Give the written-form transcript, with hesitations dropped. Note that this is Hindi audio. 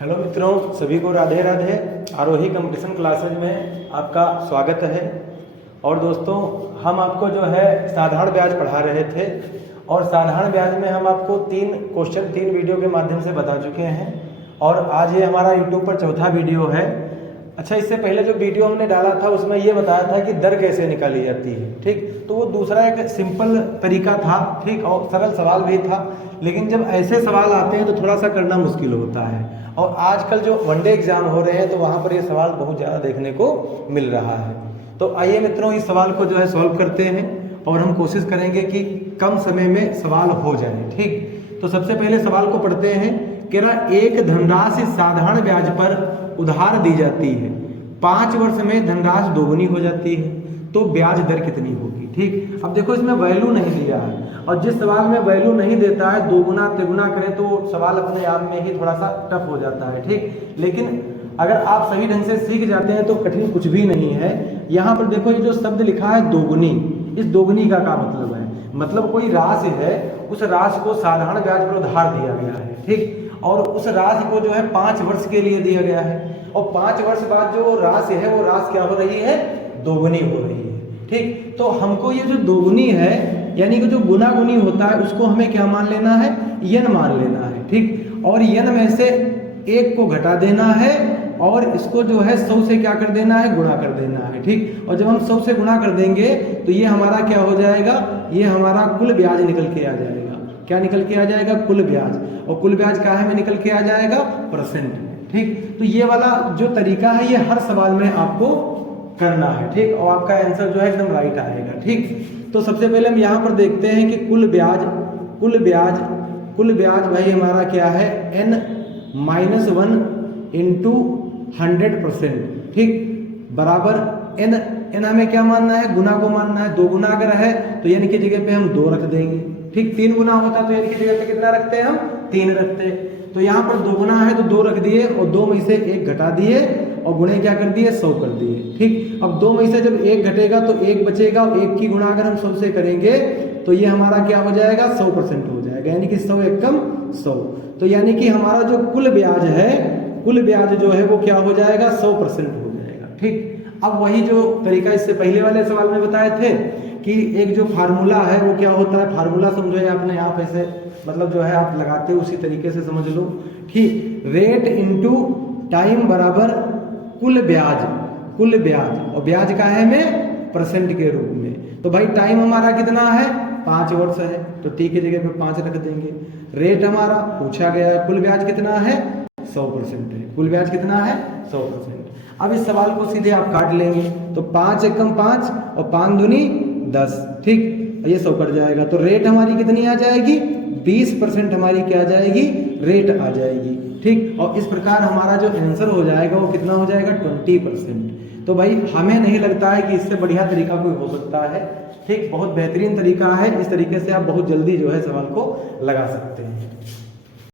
हेलो मित्रों, सभी को राधे राधे। आरोही कंपटीशन क्लासेज में आपका स्वागत है। और दोस्तों, हम आपको जो है साधारण ब्याज पढ़ा रहे थे और साधारण ब्याज में हम आपको 3 क्वेश्चन 3 वीडियो के माध्यम से बता चुके हैं और आज ये हमारा यूट्यूब पर चौथा वीडियो है। अच्छा, इससे पहले जो वीडियो हमने डाला था उसमें ये बताया था कि दर कैसे निकाली जाती है, ठीक। तो वो दूसरा एक सिंपल तरीका था, ठीक, और सरल सवाल भी था। लेकिन जब ऐसे सवाल आते हैं तो थोड़ा सा करना मुश्किल होता है और आजकल जो वनडे एग्जाम हो रहे हैं तो वहाँ पर ये सवाल बहुत ज़्यादा देखने को मिल रहा है। तो आइए मित्रों, इस सवाल को जो है सॉल्व करते हैं और हम कोशिश करेंगे कि कम समय में सवाल हो जाए, ठीक। तो सबसे पहले सवाल को पढ़ते हैं कि ना, एक धनराशि साधारण ब्याज पर उधार दी जाती है, 5 वर्ष में धनराशि दोगुनी हो जाती है, तो ब्याज दर कितनी होगी, ठीक। अब देखो, इसमें वैल्यू नहीं दिया है और जिस सवाल में वैल्यू नहीं देता है, दोगुना तिगुना करें तो सवाल अपने आप में ही थोड़ा सा टफ हो जाता है, ठीक। लेकिन अगर आप सही ढंग से सीख जाते हैं तो कठिन कुछ भी नहीं है। यहाँ पर देखो, ये जो शब्द लिखा है दोगुनी, इस दोगुनी का क्या मतलब है? मतलब कोई राशि है, उस राशि को साधारण ब्याज पर उधार दिया गया है, ठीक, और उस राशि को जो है 5 वर्ष के लिए दिया गया है और 5 वर्ष बाद जो राशि है वो राशि क्या हो रही है? दोगुनी हो रही है, ठीक। तो हमको ये जो दोगुनी है, यानी कि जो गुना गुनी होता है, उसको हमें क्या मान लेना है? यन मान लेना है, ठीक। और यन में से 1 को घटा देना है और इसको जो है 100 से क्या कर देना है? गुणा कर देना है, ठीक। और जब हम 100 से गुणा कर देंगे तो ये हमारा क्या हो जाएगा? ये हमारा कुल ब्याज निकल के आ जाएगा। क्या निकल के आ जाएगा? कुल ब्याज। और कुल ब्याज काहे में निकल के आ जाएगा? परसेंट, ठीक। तो ये वाला जो तरीका है ये हर सवाल में आपको करना है, ठीक, और आपका आंसर जो है एकदम राइट आएगा, ठीक। तो सबसे पहले हम यहाँ पर देखते हैं कि कुल ब्याज भाई हमारा क्या है? n-1 इंटू 100%, ठीक, बराबर n हमें क्या मानना है? गुना को मानना है। 2 गुना अगर है तो n की जगह पे हम 2 रख देंगे, ठीक। 3 गुना होता तो n की जगह पे कितना रखते हैं? हम 3 रखते हैं। तो यहाँ पर 2 गुना है तो 2 रख दिए और 2 में से 1 घटा दिए और गुणे क्या कर दिए? 100 कर दिए, ठीक। अब 2 में से जब 1 घटेगा तो 1 बचेगा और 1 की गुणा अगर हम 100 से करेंगे तो ये हमारा क्या हो जाएगा? 100% हो जाएगा, यानी कि 100 एकम 100। तो यानी कि हमारा जो कुल ब्याज है, कुल ब्याज जो है वो क्या हो जाएगा? 100% हो जाएगा, ठीक। अब वही जो तरीका इससे पहले वाले सवाल में बताए थे कि एक जो फार्मूला है वो क्या होता है? फार्मूला समझो या आपने यहाँ पे से मतलब जो है आप लगाते हो उसी तरीके से समझ लो, ठीक। रेट इंटू टाइम बराबर कुल ब्याज, कुल ब्याज, और ब्याज का है में परसेंट के रूप में। तो भाई टाइम हमारा कितना है? 5 वर्ष है, तो टी की जगह पे 5 रख देंगे। रेट हमारा पूछा गया है, कुल ब्याज कितना है? 100% है। कुल ब्याज कितना है? 100%। अब इस सवाल को सीधे आप काट लेंगे तो 5 एकम 5 और 5 दूनी 10, ठीक, ये 100 कट जाएगा। तो रेट हमारी कितनी आ जाएगी? 20% हमारी क्या आ जाएगी? रेट आ जाएगी, ठीक। और इस प्रकार हमारा जो आंसर हो जाएगा वो कितना हो जाएगा? 20%। तो भाई हमें नहीं लगता है कि इससे बढ़िया तरीका कोई हो सकता है, ठीक। बहुत बेहतरीन तरीका है, इस तरीके से आप बहुत जल्दी जो है सवाल को लगा सकते हैं।